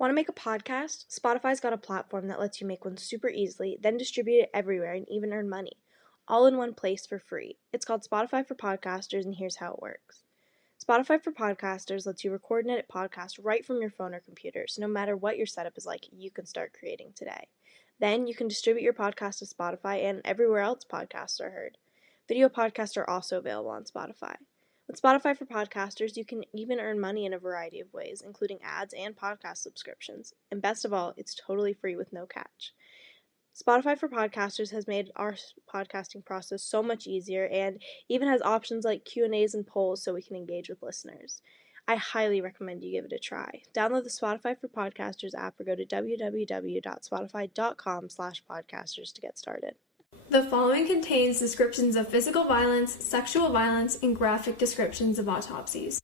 Want to make a podcast? Spotify's got a platform that lets you make one super easily, then distribute it everywhere and even earn money, all in one place for free. It's called Spotify for Podcasters, and here's how it works. Spotify for Podcasters lets you record and edit podcasts right from your phone or computer, so no matter what your setup is like, you can start creating today. Then you can distribute your podcast to Spotify and everywhere else podcasts are heard. Video podcasts are also available on Spotify. With Spotify for Podcasters, you can even earn money in a variety of ways, including ads and podcast subscriptions. And best of all, it's totally free with no catch. Spotify for Podcasters has made our podcasting process so much easier and even has options like Q&As and polls so we can engage with listeners. I highly recommend you give it a try. Download the Spotify for Podcasters app or go to www.spotify.com/podcasters to get started. The following contains descriptions of physical violence, sexual violence, and graphic descriptions of autopsies.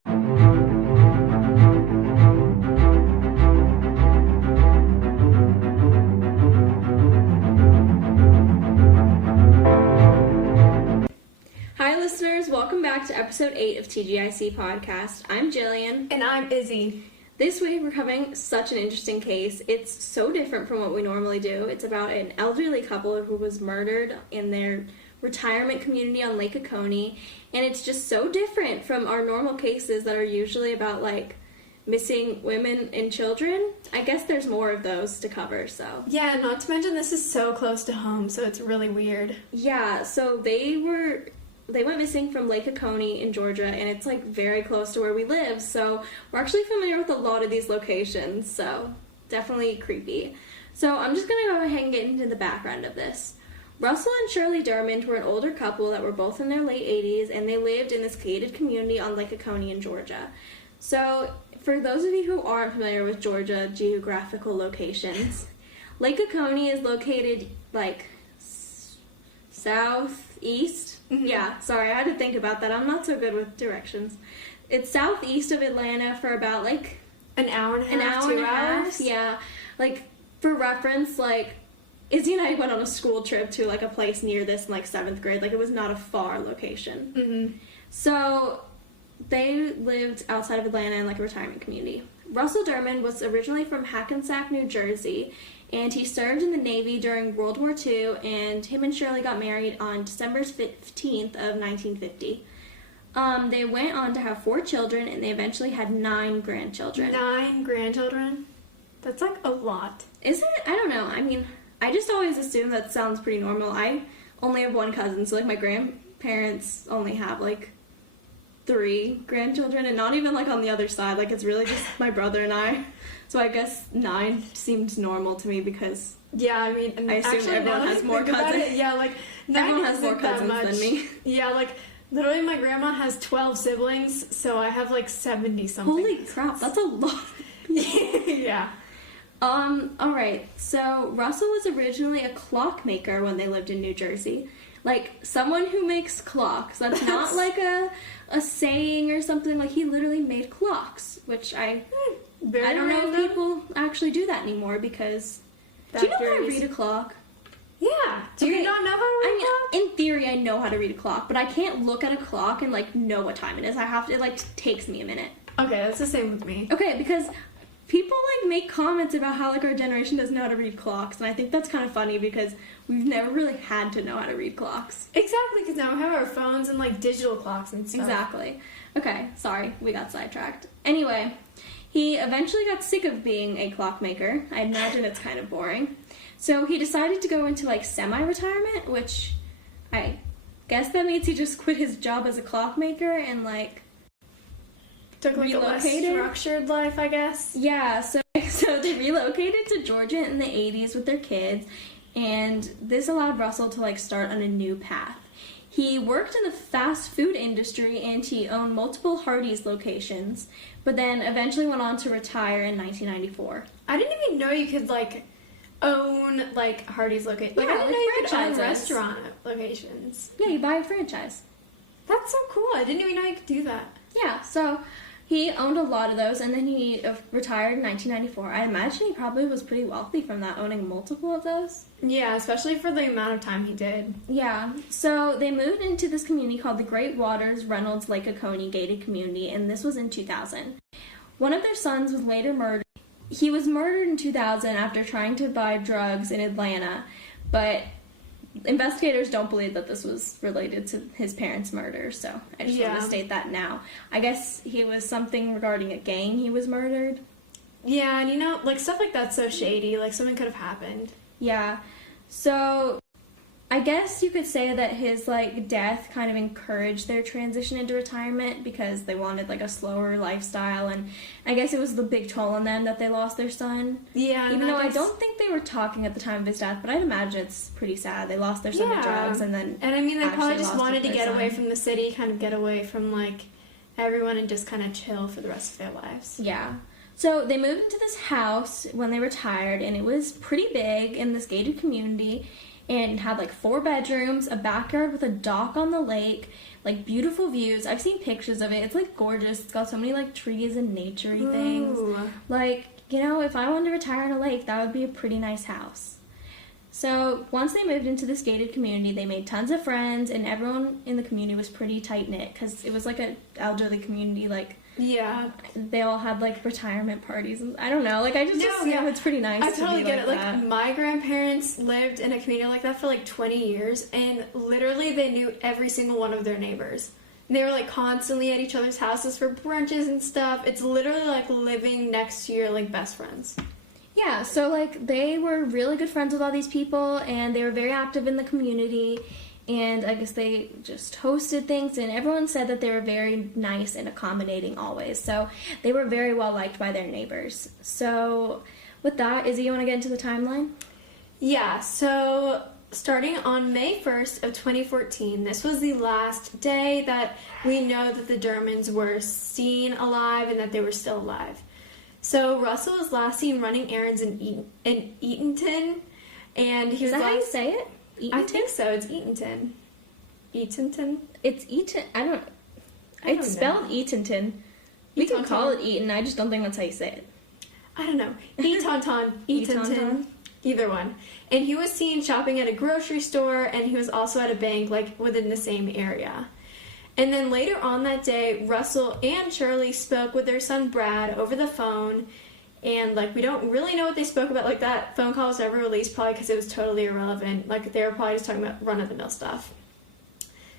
Hi listeners, welcome back to episode 8 of TGIC Podcast. I'm Jillian. And I'm Izzy. This week we're covering such an interesting case. It's so different from what we normally do. It's about an elderly couple who was murdered in their retirement community on Lake Oconee, and it's just so different from our normal cases that are usually about like missing women and children. I guess there's more of those to cover, so. Yeah, not to mention this is so close to home, so it's really weird. Yeah, so they went missing from Lake Oconee in Georgia, and it's like very close to where we live, so we're actually familiar with a lot of these locations, so definitely creepy. So I'm just going to go ahead and get into the background of this. Russell and Shirley Dermond were an older couple that were both in their late 80s, and they lived in this gated community on Lake Oconee in Georgia. So for those of you who aren't familiar with Georgia geographical locations, Lake Oconee is located like southeast. Mm-hmm. Yeah, sorry, I had to think about that. I'm not so good with directions. It's southeast of Atlanta for about, like... An hour and a half, 2 hours? Yeah. Like, for reference, like, Izzy and I went on a school trip to, like, a place near this in, like, 7th grade. Like, it was not a far location. Mm-hmm. So, they lived outside of Atlanta in, like, a retirement community. Russell Dermond was originally from Hackensack, New Jersey, and he served in the Navy during World War II, and him and Shirley got married on December 15th of 1950. They went on to have 4 children, and they eventually had 9 grandchildren. 9 grandchildren? That's like a lot. Is it? I don't know. I mean, I just always assume that sounds pretty normal. I only have 1 cousin, so like my grandparents only have like 3 grandchildren, and not even like on the other side. Like it's really just my brother and I. So I guess 9 seems normal to me because yeah, I mean, I assume actually, everyone has more cousins. Yeah, like everyone has more cousins than me. Yeah, like literally my grandma has 12 siblings, so I have like 70 something. Holy crap, that's a lot. Yeah. Alright, so Russell was originally a clockmaker when they lived in New Jersey. Like, someone who makes clocks. That's not like a saying or something. Like, he literally made clocks, which I don't know if people actually do that anymore because... Do you know how to read a clock? Yeah. Do you not know how to read a clock? In theory, I know how to read a clock, but I can't look at a clock and, like, know what time it is. I have to, it, like, takes me a minute. Okay, that's the same with me. Okay, because people, like, make comments about how, like, our generation doesn't know how to read clocks, and I think that's kind of funny because we've never really had to know how to read clocks. Exactly, because now we have our phones and, like, digital clocks and stuff. Exactly. Okay, sorry, we got sidetracked. Anyway, he eventually got sick of being a clockmaker. I imagine it's kind of boring. So he decided to go into, like, semi-retirement, which I guess that means he just quit his job as a clockmaker and, like, took like relocated. A less structured life, I guess. Yeah, so they relocated to Georgia in the 80s with their kids, and this allowed Russell to, like, start on a new path. He worked in the fast food industry, and he owned multiple Hardee's locations, but then eventually went on to retire in 1994. I didn't even know you could, like, own, like, Hardee's locations. Like, Yeah, I didn't like know you could own franchises. restaurant locations. Yeah, you buy a franchise. That's so cool. I didn't even know you could do that. Yeah, so he owned a lot of those, and then he retired in 1994. I imagine he probably was pretty wealthy from that, owning multiple of those. Yeah, especially for the amount of time he did. Yeah, so they moved into this community called the Great Waters Reynolds Lake Oconee Gated Community, and this was in 2000. One of their sons was later murdered he was murdered in 2000 after trying to buy drugs in Atlanta, but investigators don't believe that this was related to his parents' murder, so I just want to state that now. I guess he was something regarding a gang he was murdered. Yeah, and you know, like, stuff like that's so shady. Like, something could have happened. Yeah. So, I guess you could say that his, like, death kind of encouraged their transition into retirement because they wanted, like, a slower lifestyle, and I guess it was the big toll on them that they lost their son. Yeah. Even though I don't think they were talking at the time of his death, but I'd imagine it's pretty sad. They lost their son to drugs, and then I mean, they probably just wanted to get away son. from the city, kind of get away from, like, everyone and just kind of chill for the rest of their lives. Yeah. So they moved into this house when they retired, and it was pretty big in this gated community, and had like 4 bedrooms, a backyard with a dock on the lake, like beautiful views. I've seen pictures of it. It's like gorgeous. It's got so many like trees and naturey things. Like, you know, if I wanted to retire on a lake, that would be a pretty nice house. So once they moved into this gated community, they made tons of friends, and everyone in the community was pretty tight-knit because it was like an elderly community. Like, yeah, they all had like retirement parties, and I don't know, like I just assume it's pretty nice. I totally get it. That. Like, my grandparents lived in a community like that for like 20 years, and literally they knew every single one of their neighbors. They were like constantly at each other's houses for brunches and stuff. It's literally like living next to your like best friends. Yeah, so like they were really good friends with all these people, and they were very active in the community. And I guess they just hosted things, and everyone said that they were very nice and accommodating always. So they were very well liked by their neighbors. So with that, Izzy, you want to get into the timeline? Yeah, so starting on May 1st of 2014, this was the last day that we know that the Dermans were seen alive and that they were still alive. So Russell was last seen running errands in Eatonton, and he was Is that how you say it? Eatonton? I think so. It's Eatonton. Eatonton? It's Eaton. It's spelled Eatonton. We can call it Eaton. I just don't think that's how you say it. I don't know. Eatonton. Either one. And he was seen shopping at a grocery store, and he was also at a bank, like, within the same area. And then later on that day, Russell and Shirley spoke with their son Brad over the phone. And, like, we don't really know what they spoke about. Like, that phone call was never released, probably because it was totally irrelevant. Like, they were probably just talking about run-of-the-mill stuff.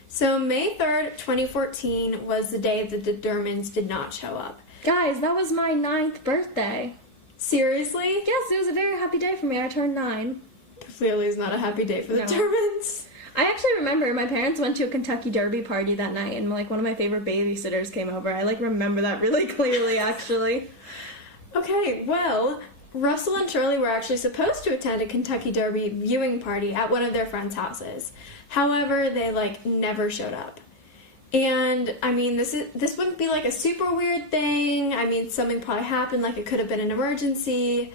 So, May 3rd, 2014 was the day that the Dermans did not show up. Guys, that was my 9th birthday. Seriously? Yes, it was a very happy day for me. I turned 9. Clearly it's not a happy day for the Dermans. I actually remember my parents went to a Kentucky Derby party that night, and, like, one of my favorite babysitters came over. I, like, remember that really clearly, actually. Okay, well, Russell and Shirley were actually supposed to attend a Kentucky Derby viewing party at one of their friends' houses. However, they, like, never showed up. And, I mean, this wouldn't be, like, a super weird thing. I mean, something probably happened, like, it could have been an emergency.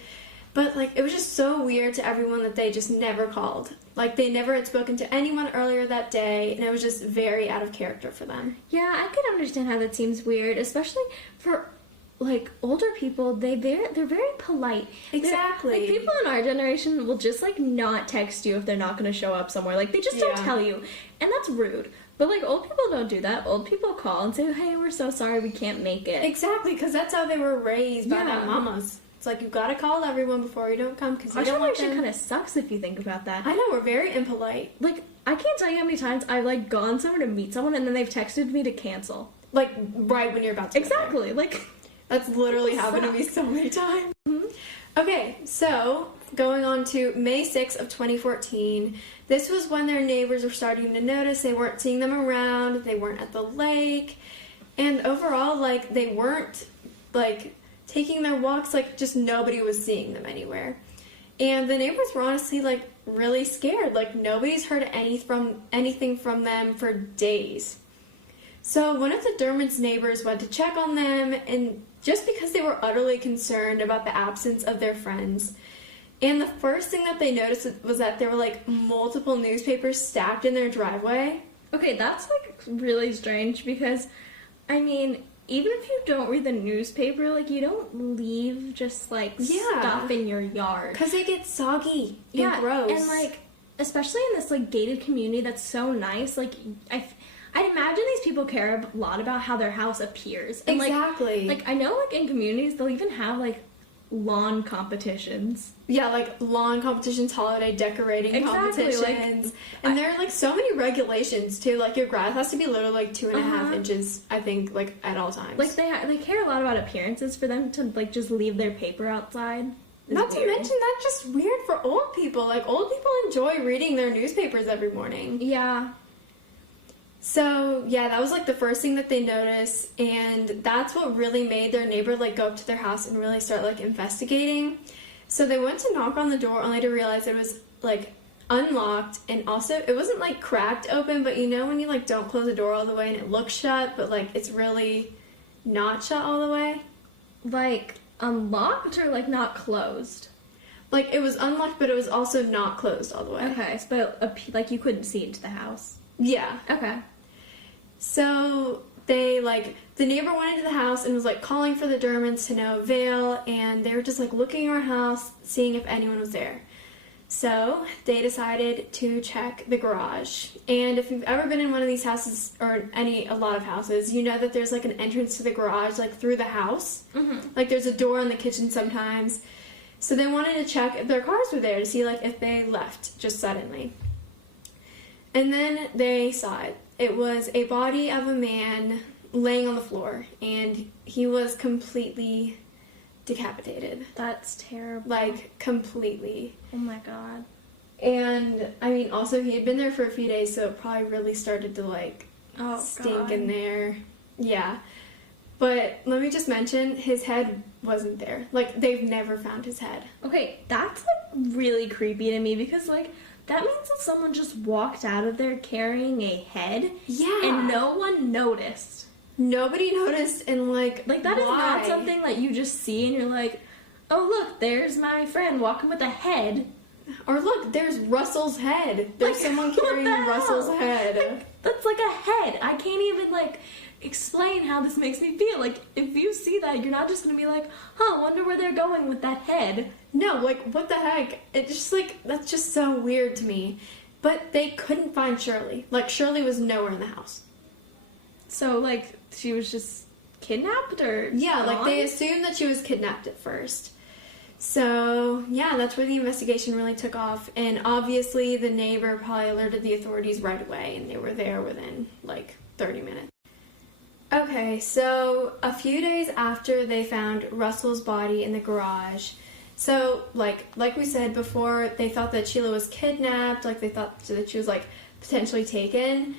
But, like, it was just so weird to everyone that they just never called. Like, they never had spoken to anyone earlier that day, and it was just very out of character for them. Yeah, I could understand how that seems weird, especially for, like, older people. They're very polite. Exactly. Like, people in our generation will just, like, not text you if they're not going to show up somewhere. Like, they just don't tell you. And that's rude. But, like, old people don't do that. Old people call and say, hey, we're so sorry we can't make it. Exactly, because that's how they were raised by their mamas. It's like, you've got to call everyone before you don't come, because you don't want them. Our generation kind of sucks if you think about that. I know, we're very impolite. Like, I can't tell you how many times I've, like, gone somewhere to meet someone and then they've texted me to cancel. Like, right when you're about to Exactly, go there. Like... That's literally happened to me so many times. Mm-hmm. Okay, so going on to May 6th of 2014, this was when their neighbors were starting to notice they weren't seeing them around, they weren't at the lake, and overall, like, they weren't, like, taking their walks, like, just nobody was seeing them anywhere. And the neighbors were honestly, like, really scared. Like, nobody's heard anything from them for days. So one of the Dermans' neighbors went to check on them, and just because they were utterly concerned about the absence of their friends. And the first thing that they noticed was that there were, like, multiple newspapers stacked in their driveway. Okay, that's, like, really strange because, I mean, even if you don't read the newspaper, like, you don't leave just, like, stuff in your yard. Because they get soggy and gross. And, like, especially in this, like, gated community that's so nice, like, I'd imagine these people care a lot about how their house appears. And, exactly. Like, I know, like, in communities, they'll even have, like, lawn competitions. Yeah, like lawn competitions, holiday decorating competitions. And there are like so many regulations too. Like your grass has to be literally like 2.5 inches, I think, like at all times. Like they care a lot about appearances for them to like just leave their paper outside. Not to mention that's just weird for old people. Like old people enjoy reading their newspapers every morning. Yeah. So, yeah, that was, like, the first thing that they noticed, and that's what really made their neighbor, like, go up to their house and really start, like, investigating. So they went to knock on the door only to realize it was, like, unlocked, and also, it wasn't, like, cracked open, but you know when you, like, don't close the door all the way and it looks shut, but, like, it's really not shut all the way? Like, unlocked or, like, not closed? Like, it was unlocked, but it was also not closed all the way. Okay, so, but, like, you couldn't see into the house? Yeah. Okay. So they, like, the neighbor went into the house and was, like, calling for the Dermans to no avail, and they were just, like, looking around our house, seeing if anyone was there. So they decided to check the garage. And if you've ever been in one of these houses, or a lot of houses, you know that there's, like, an entrance to the garage, like, through the house. Mm-hmm. Like, there's a door in the kitchen sometimes. So they wanted to check if their cars were there to see, like, if they left just suddenly. And then they saw it. It was a body of a man laying on the floor, and he was completely decapitated. That's terrible. Like, completely. Oh my god. And, I mean, also, he had been there for a few days, so it probably really started to, like, stink in there. Yeah. But let me just mention, his head wasn't there. Like, they've never found his head. Okay, that's, like, really creepy to me, because, like, that means that someone just walked out of there carrying a head. Yeah. And no one noticed. Nobody noticed, and, like, that is not something that you just see and you're like, oh, look, there's my friend walking with a head. Or look, there's Russell's head. There's someone carrying Russell's head. Like, that's like a head. I can't even, like, explain how this makes me feel. Like, if you see that, you're not just gonna be like, huh, wonder where they're going with that head. No, like, what the heck? It's just, like, that's just so weird to me. But they couldn't find Shirley. Like, Shirley was nowhere in the house. So, like, she was just kidnapped, or yeah, like, they assumed that she was kidnapped at first. So, yeah, that's where the investigation really took off. And obviously, the neighbor probably alerted the authorities right away, and they were there within, like, 30 minutes. Okay, so a few days after they found Russell's body in the garage, so, like we said before, they thought that Sheila was kidnapped, like, they thought that she was, like, potentially taken,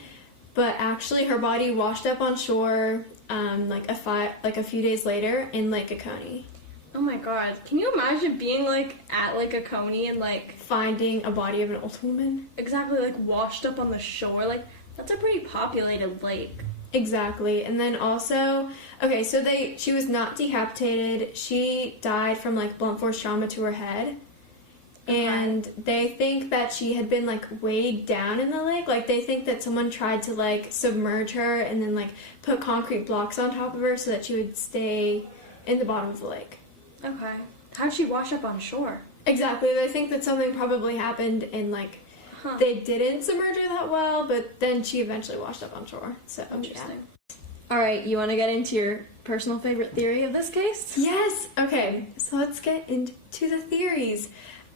but actually her body washed up on shore, like, a few days later in Lake Oconee. Oh my god, can you imagine being, like, at Lake Oconee and, like, finding a body of an old woman? Exactly, like, washed up on the shore, like, that's a pretty populated lake. Exactly. And then also, okay, so she was not decapitated. She died from, like, blunt force trauma to her head. And they think that she had been, like, weighed down in the lake. Like, they think that someone tried to, like, submerge her and then, like, put concrete blocks on top of her so that she would stay in the bottom of the lake. Okay. How'd she wash up on shore? Exactly. They think that something probably happened and, like, they didn't submerge her that well, but then she eventually washed up on shore. So, interesting. Yeah. All right, you want to get into your personal favorite theory of this case? Yes. Okay, so let's get into the theories.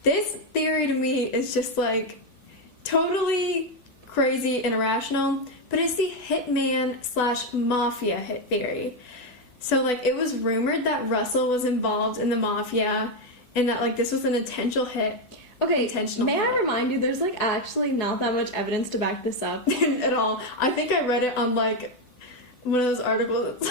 This theory to me is just, like, totally crazy and irrational, but it's the hitman/mafia hit theory. So, like, it was rumored that Russell was involved in the mafia and that, like, this was an intentional hit. Okay, may I remind you, there's, like, actually not that much evidence to back this up. At all. I think I read it on, like, one of those articles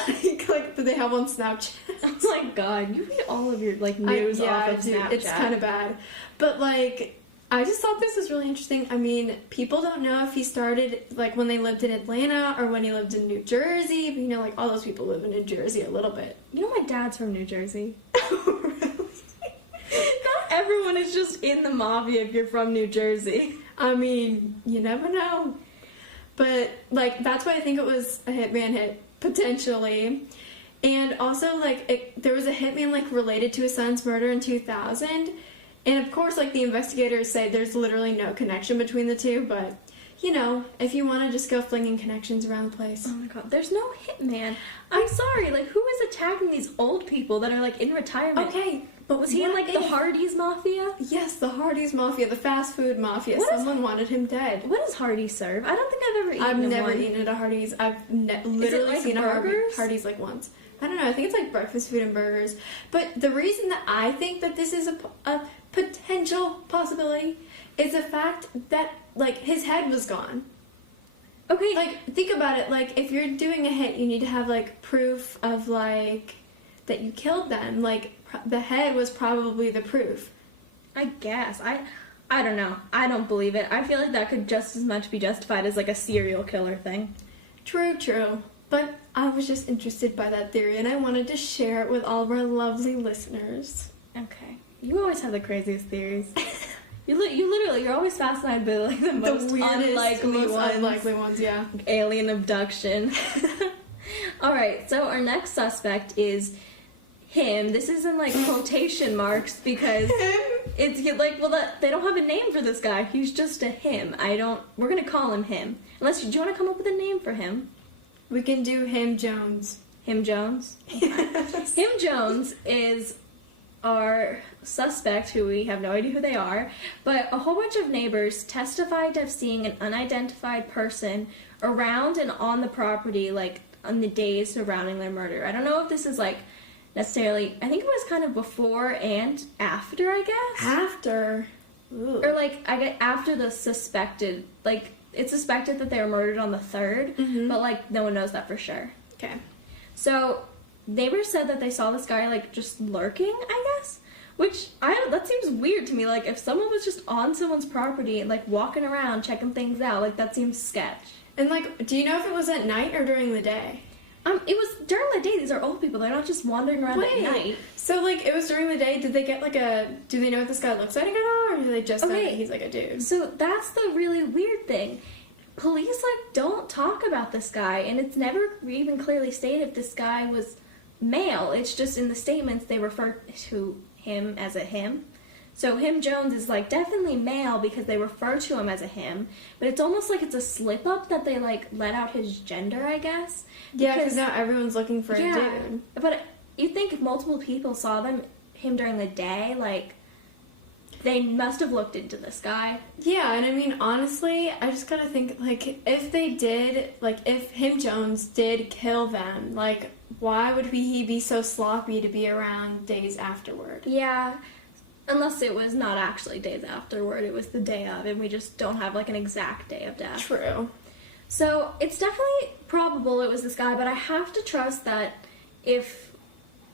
like that they have on Snapchat. Oh my god, you read all of your, like, news off of Snapchat. It's kind of bad. But, like, I just thought this was really interesting. I mean, people don't know if he started, like, when they lived in Atlanta or when he lived in New Jersey. But, you know, like, all those people live in New Jersey a little bit. You know, my dad's from New Jersey. Oh, really? Not everyone is just in the mafia if you're from New Jersey. I mean, you never know. But, like, that's why I think it was a hitman hit, potentially. And also, like, there was a hitman, like, related to his son's murder in 2000. And, of course, like, the investigators say there's literally no connection between the two, but you know, if you want to just go flinging connections around the place. Oh my god, there's no hitman. I'm sorry, like, who is attacking these old people that are, like, in retirement? Okay, but was he in, like, the Hardee's Mafia? Yes, the Hardee's Mafia, the fast food mafia. Someone wanted him dead. What does Hardee's serve? I don't think I've ever eaten I've never one. eaten at a Hardee's. I've literally like seen burgers? a Hardee's like once. I don't know. I think it's like breakfast food and burgers. But the reason that I think that this is a potential possibility is the fact that, like, his head was gone. Okay. Like, think about it. Like, if you're doing a hit, you need to have, like, proof of, like, that you killed them. Like, the head was probably the proof. I guess. I don't know. I don't believe it. I feel like that could just as much be justified as, like, a serial killer thing. True. But I was just interested by that theory, and I wanted to share it with all of our lovely listeners. Okay. You always have the craziest theories. You're always fascinated by, like, the most unlikely ones, yeah. Alien abduction. Alright, so our next suspect is him. This is in, like, quotation marks because it's, like, well, they don't have a name for this guy. He's just a him. We're gonna call him him. Do you want to come up with a name for him? We can do him Jones. Him Jones? Him Jones is our suspect, who we have no idea who they are, but a whole bunch of neighbors testified to seeing an unidentified person around and on the property, like, on the days surrounding their murder. I don't know if this is, like, necessarily, I think it was kind of before and after, I guess? After? Ooh. Or, like, I get after the suspected, like, it's suspected that they were murdered on the 3rd, but, like, no one knows that for sure. Okay. So, neighbors said that they saw this guy, like, just lurking, I guess? Which, that seems weird to me. Like, if someone was just on someone's property and, like, walking around, checking things out, like, that seems sketch. And, like, do you know if it was at night or during the day? It was during the day. These are old people. They're not just wandering around at night. So, like, it was during the day. Did they get, like, do they know what this guy looks like at all? Or do they just know that he's, like, a dude? So, that's the really weird thing. Police, like, don't talk about this guy, and it's never even clearly stated if this guy was male. It's just in the statements they refer to him as a him. So him Jones is, like, definitely male because they refer to him as a him, but it's almost like it's a slip-up that they, like, let out his gender, I guess. Yeah, because now everyone's looking for a dude. But you'd think if multiple people saw him during the day, like, they must have looked into this guy. Yeah, and I mean, honestly, I just gotta think, like, if they did, like, if him Jones did kill them, like, why would he be so sloppy to be around days afterward? Yeah. Unless it was not actually days afterward, it was the day of, and we just don't have, like, an exact day of death. True. So, it's definitely probable it was this guy, but I have to trust that if,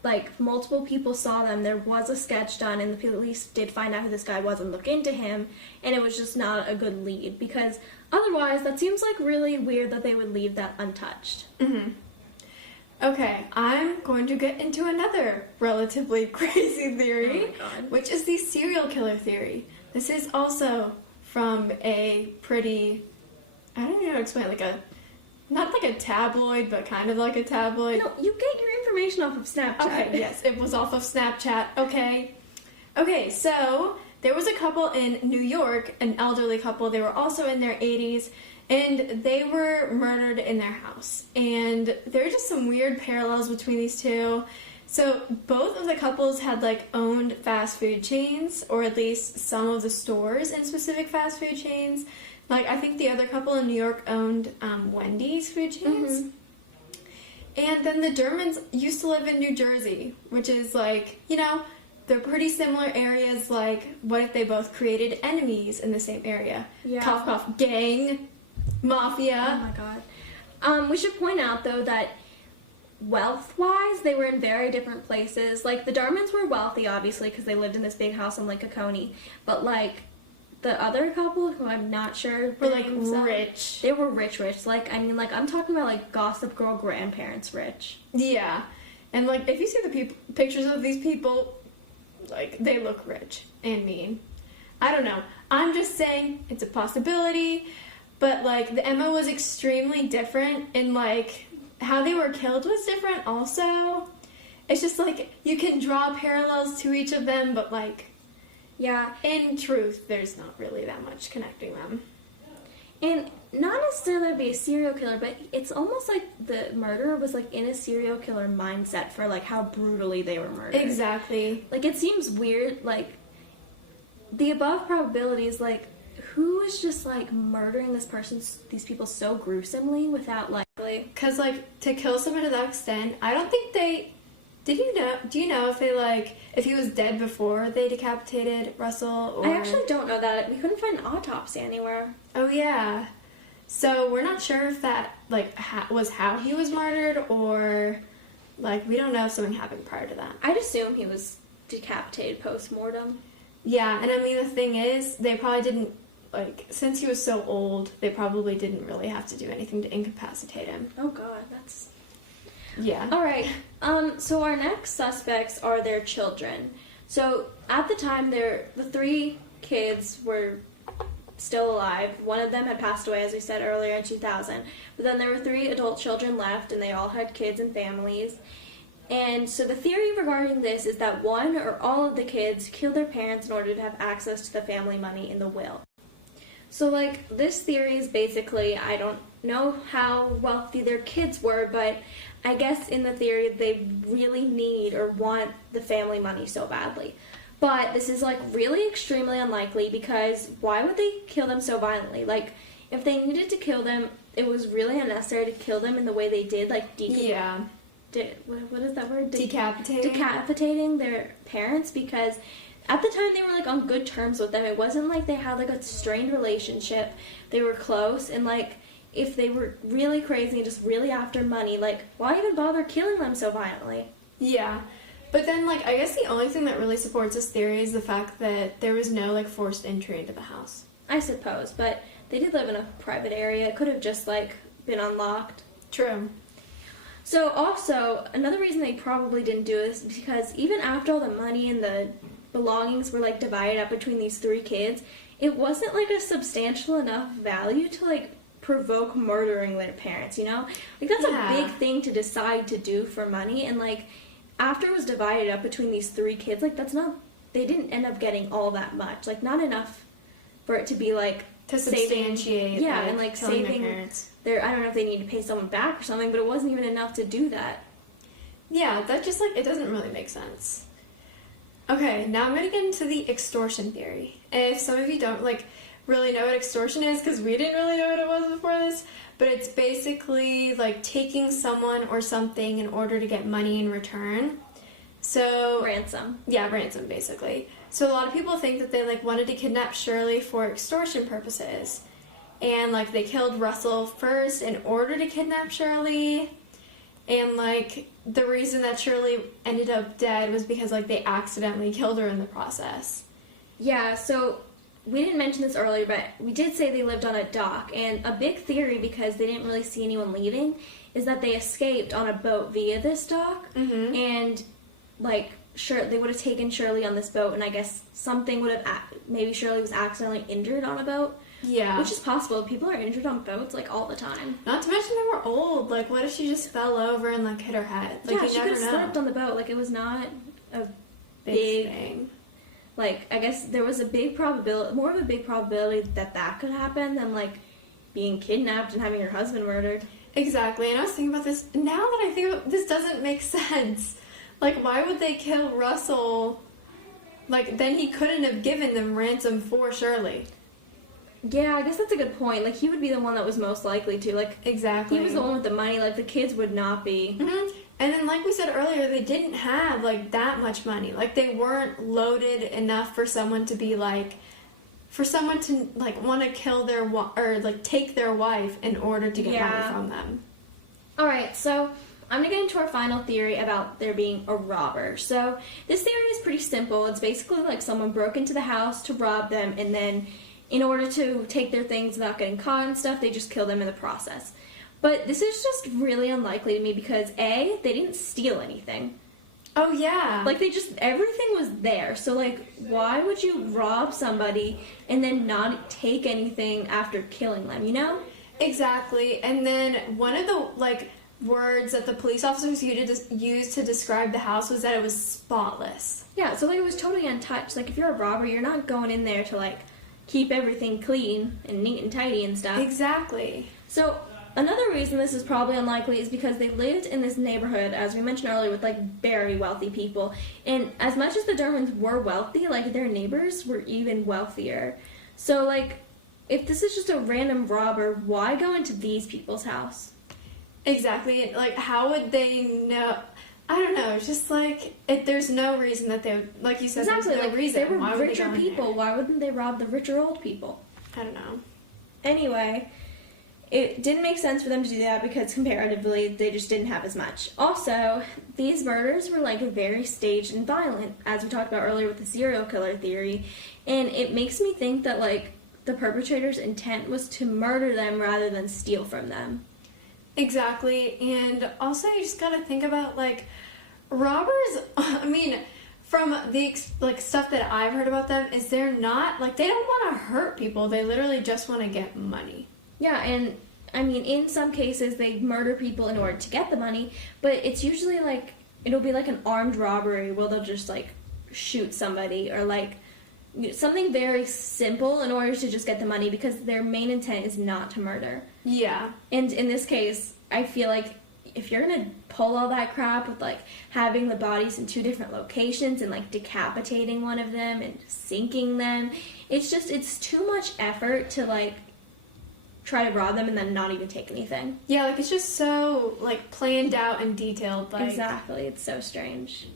like, multiple people saw them, there was a sketch done, and the police did find out who this guy was and look into him, and it was just not a good lead, because otherwise, that seems, like, really weird that they would leave that untouched. Mm-hmm. Okay, I'm going to get into another relatively crazy theory, which is the serial killer theory. This is also from a pretty, I don't even know how to explain it, not like a tabloid, but kind of like a tabloid. No, you get your information off of Snapchat. Okay, yes, it was off of Snapchat, okay. Okay, so there was a couple in New York, an elderly couple, they were also in their 80s, and they were murdered in their house. And there are just some weird parallels between these two. So both of the couples had, like, owned fast food chains, or at least some of the stores in specific fast food chains. Like, I think the other couple in New York owned Wendy's food chains. And then the Dermans used to live in New Jersey, which is, like, you know, they're pretty similar areas. Like, what if they both created enemies in the same area? Yeah. Cough, cough, gang. Mafia. Oh my god. We should point out, though, that wealth-wise, they were in very different places. Like, the Darmans were wealthy, obviously, because they lived in this big house in Lake Oconee. But, like, the other couple, who I'm not sure were, like, rich. They were rich. Like, I mean, like, I'm talking about, like, Gossip Girl grandparents rich. Yeah. And, like, if you see the pictures of these people, like, they look rich and mean. I don't know. I'm just saying it's a possibility. But, like, the MO was extremely different, and, like, how they were killed was different also. It's just, like, you can draw parallels to each of them, but, like, yeah, in truth, there's not really that much connecting them. And not necessarily to be a serial killer, but it's almost like the murderer was like in a serial killer mindset for like how brutally they were murdered. Exactly. Like it seems weird, like the above probabilities, like who is just like murdering these people so gruesomely without like... Because like to kill someone to that extent, I don't think they... do you know if they like, if he was dead before they decapitated Russell, or... I actually don't know that. We couldn't find an autopsy anywhere. Oh yeah. So we're not sure if that like was how he was murdered, or like we don't know if something happened prior to that. I'd assume he was decapitated post-mortem. Yeah, and I mean the thing is, they probably didn't, like, since he was so old, they probably didn't really have to do anything to incapacitate him. Oh god, that's... Yeah. Alright, so our next suspects are their children. So at the time, the 3 kids were still alive. One of them had passed away, as we said earlier, in 2000. But then there were 3 adult children left, and they all had kids and families. And so the theory regarding this is that one or all of the kids killed their parents in order to have access to the family money in the will. So, like, this theory is basically, I don't know how wealthy their kids were, but I guess in the theory they really need or want the family money so badly. But this is, like, really extremely unlikely, because why would they kill them so violently? Like, if they needed to kill them, it was really unnecessary to kill them in the way they did, like, what is that word? Decapitating their parents, because at the time they were like on good terms with them. It wasn't like they had like a strained relationship. They were close, and like if they were really crazy and just really after money, like why even bother killing them so violently? Yeah. But then like I guess the only thing that really supports this theory is the fact that there was no like forced entry into the house. I suppose, but they did live in a private area. It could have just like been unlocked. True. So also, another reason they probably didn't do this is because even after all the money and the belongings were like divided up between these 3 kids, it wasn't like a substantial enough value to like provoke murdering their parents, you know? Like that's a big thing to decide to do for money, and like after it was divided up between these 3 kids, like that's not, they didn't end up getting all that much. Like not enough for it to be like to substantiate and like saving their parents. I don't know if they need to pay someone back or something, but it wasn't even enough to do that. Yeah, that just like, it doesn't really make sense. Okay, now I'm going to get into the extortion theory. If some of you don't like really know what extortion is, because we didn't really know what it was before this, but it's basically like taking someone or something in order to get money in return. So ransom. Yeah, ransom basically. So a lot of people think that they like wanted to kidnap Shirley for extortion purposes. And like they killed Russell first in order to kidnap Shirley. And like the reason that Shirley ended up dead was because like they accidentally killed her in the process. Yeah, so we didn't mention this earlier, but we did say they lived on a dock. And a big theory, because they didn't really see anyone leaving, is that they escaped on a boat via this dock. Mm-hmm. And like they would have taken Shirley on this boat, and I guess something would have, maybe Shirley was accidentally injured on a boat. Yeah. Which is possible. People are injured on boats, like, all the time. Not to mention they were old. Like, what if she just fell over and, like, hit her head? Like, yeah, you she never could have know. slipped on the boat. Like, it was not a big thing. Like, I guess there was a big probability, more of a big probability that could happen than, like, being kidnapped and having your husband murdered. Exactly. And I was thinking about this. Now that I think about it, this doesn't make sense. Like, why would they kill Russell? Like, then he couldn't have given them ransom for Shirley. Yeah, I guess that's a good point. Like, he would be the one that was most likely to. Like, exactly. He was the one with the money. Like, the kids would not be. Mm-hmm. And then, like we said earlier, they didn't have, like, that much money. Like, they weren't loaded enough for someone to be, like, for someone to, like, want to kill their, or, like, take their wife in order to get money from them. Alright, so I'm going to get into our final theory about there being a robber. So, this theory is pretty simple. It's basically like someone broke into the house to rob them, and then in order to take their things without getting caught and stuff, they just kill them in the process. But this is just really unlikely to me because, A, they didn't steal anything. Oh, yeah. Like, everything was there. So, like, why would you rob somebody and then not take anything after killing them, you know? Exactly. And then one of the, like, words that the police officers used to describe the house was that it was spotless. Yeah, so, like, it was totally untouched. Like, if you're a robber, you're not going in there to, like, keep everything clean and neat and tidy and stuff. Exactly. So another reason this is probably unlikely is because they lived in this neighborhood, as we mentioned earlier, with like very wealthy people. And as much as the Dermans were wealthy, like their neighbors were even wealthier. So like, if this is just a random robber, why go into these people's house? Exactly. Like, how would they know? I don't know. It's just like, there's no reason that they would, like you said, Exactly. there's no Like, reason. they were Why would richer they go in people. there? Why wouldn't they rob the richer old people? I don't know. Anyway, it didn't make sense for them to do that because comparatively they just didn't have as much. Also, these murders were like very staged and violent, as we talked about earlier with the serial killer theory, and it makes me think that like the perpetrator's intent was to murder them rather than steal from them. Exactly. And also you just gotta think about like robbers, I mean, from the like stuff that I've heard about them, is they're not like, they don't want to hurt people, they literally just want to get money. Yeah, and I mean, in some cases they murder people in order to get the money, but it's usually like, it'll be like an armed robbery where they'll just like shoot somebody or like something very simple in order to just get the money because their main intent is not to murder. Yeah. And in this case, I feel like if you're gonna pull all that crap with like having the bodies in 2 different locations and like decapitating one of them and sinking them, it's too much effort to like try to rob them and then not even take anything. Yeah, like it's just so like planned out and detailed. Like, Exactly, it's so strange.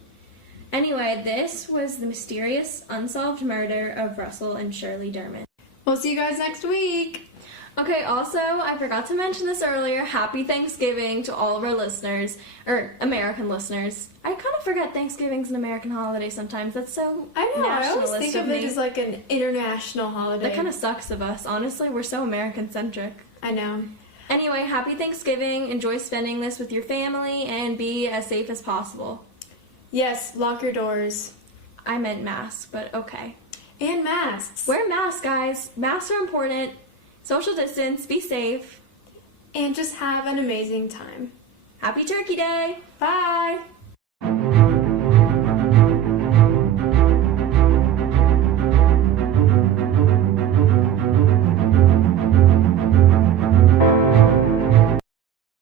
Anyway, this was the mysterious unsolved murder of Russell and Shirley Dermot. we'll see you guys next week. Okay, also, I forgot to mention this earlier. Happy Thanksgiving to all of our listeners, or American listeners. I kind of forget Thanksgiving's an American holiday sometimes. That's so I know, I always nationalist think of of it me. as like an international holiday. That kind of sucks of us. Honestly, we're so American-centric. I know. Anyway, happy Thanksgiving. Enjoy spending this with your family and be as safe as possible. Yes, lock your doors. I meant masks, but okay. And masks. Wear masks, guys. Masks are important. Social distance. Be safe. And just have an amazing time. Happy Turkey Day. Bye.